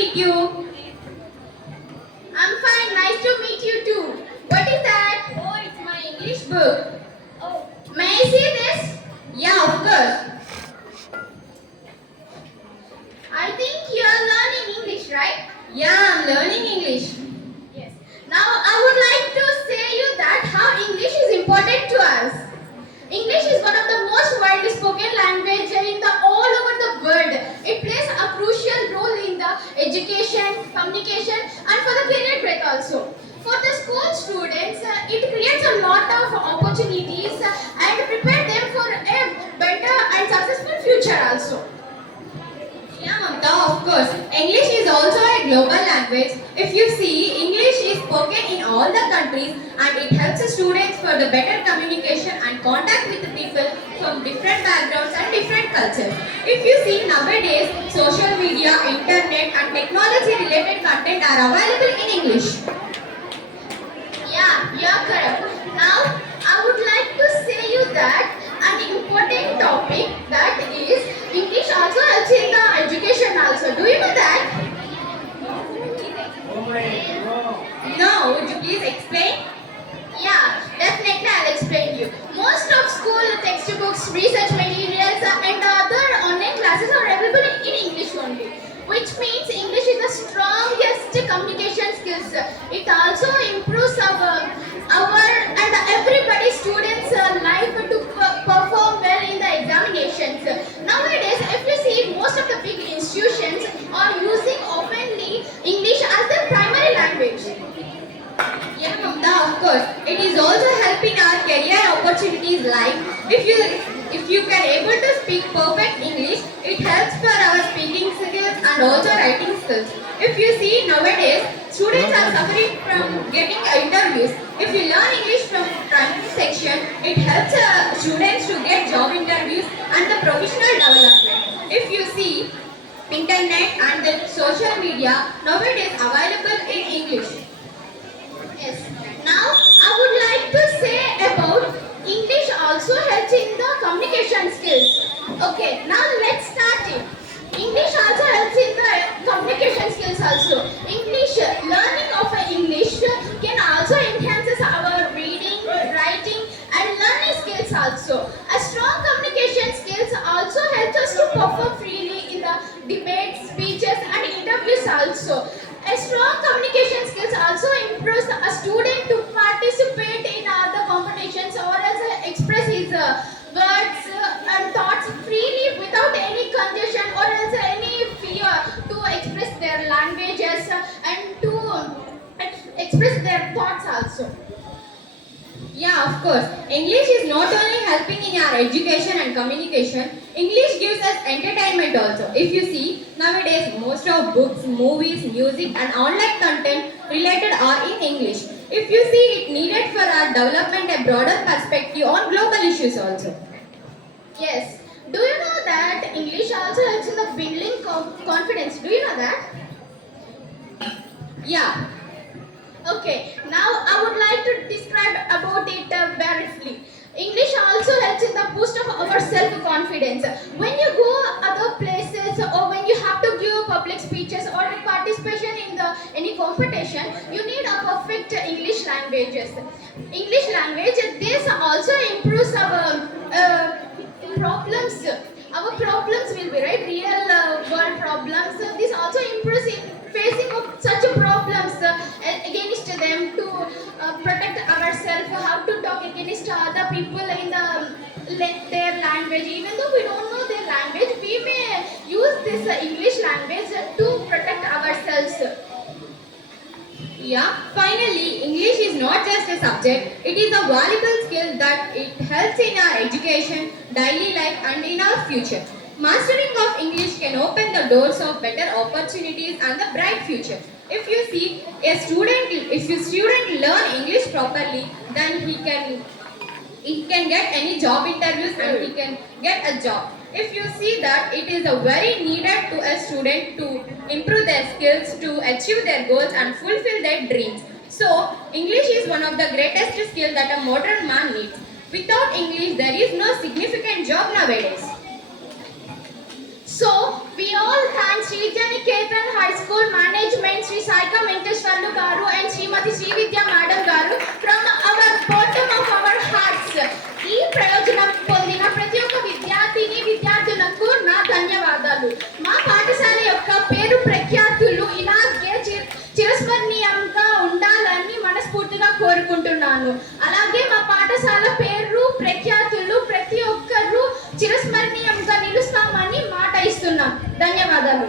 meet you. I'm fine. Nice to meet you too. What is that? Oh, it's my English book. Oh, may I see this? Yeah, of course. I think you are learning English, right? Yeah, I'm learning English. Yes. Now I would like to say you that how English is important to us. English is one of the most widely spoken language in the all over the world. It plays a crucial role in the education, communication, and for the career growth also. For the school students, it creates a lot of opportunities and prepare them for a better and successful future also. Yeah, Mamta, of course. English is also a global language. If you see, English is spoken in all the countries and it helps the students for the better communication and contact with the people from different backgrounds and different cultures. If you see nowadays, social media, internet and technology related content are available in English. Yeah, you are correct. Now, I would like to say you that an important topic that is English also helps in the education also. Do you know that? Now, would you please explain? Yeah, definitely I'll explain you. Most of school textbooks, research materials and other online classes are available in English only. Which means English is the strongest communication skills. It also improves our and everybody students' life to perform well in the examinations. Nowadays, if you see most of the big institutions are using openly English as their primary language. Yeah, Mamta, of course. It is also helping our career opportunities like if you can able to speak perfect English, it helps for our speaking skills and also writing skills. If you see nowadays, students are suffering from getting interviews. If you learn English from primary section, it helps students to get job interviews and the professional development. If you see, internet and the social media nowadays available in English. Yes. Now I would like to say about English also helps in the communication skills. Okay, now let's start it. English also helps in the communication skills also. English learning of English can also enhances our reading, writing and learning skills also. A strong communication skills also helps us to perform freely in the debates, speeches and interviews also. A strong communication skills also improves a student to participate in other competitions or as express his words and thoughts freely without any congestion or as any fear to express their languages and to express their thoughts also. Yeah, of course. English is not only helping in our education and communication, English gives us entertainment also. If you see, nowadays most of books, movies, music and online content related are in English. If you see, it needed for our development a broader perspective on global issues also. Yes. Do you know that English also helps in the building confidence? Do you know that? Yeah, Okay, now I would like to describe about it briefly. English also helps in the boost of our self-confidence. When you go other places or when you have to give public speeches or participation in the any competition, you need a perfect English languages. English language, this also improves our problems. Our problems will be right, real world problems. This also improves in facing of such problems against them to protect ourselves, how to talk against other people in their language. Even though we don't know their language, we may use this English language to protect ourselves. yeah. Finally, English is not just a subject, it is a valuable skill that it helps in our education, daily life and in our future. Mastering of English can open the doors of better opportunities and the bright future. If you see if a student learn English properly, then he can get any job interviews and he can get a job. If you see that it is a very needed to a student to improve their skills to achieve their goals and fulfill their dreams. So English is one of the greatest skills that a modern man needs. Without English there is no significant job nowadays. So we all thanks Sri Vidyaniketan High School Management, Sri Saika Menteshwarlu Garu and Srimati Sri Vidya Madam Garu from our bottom of our hearts. ఈ ప్రయోజనం పొందిన ప్రతి ఒక్క విద్యార్థిని విద్యార్థులకు నా ధన్యవాదాలు. మా పాఠశాల యొక్క పేరు ప్రఖ్యాతులు ఇలాగే చిరస్మరణీయంగా ఉండాలని మనస్ఫూర్తిగా కోరుకుంటున్నాను. అలాగే మా పాఠశాల పేరు ప్రఖ్యాతులు ప్రతి ఒక్కరూ చిరస్మరణీయంగా నిలుస్తామని మాట ఇస్తున్నాం. ధన్యవాదాలు.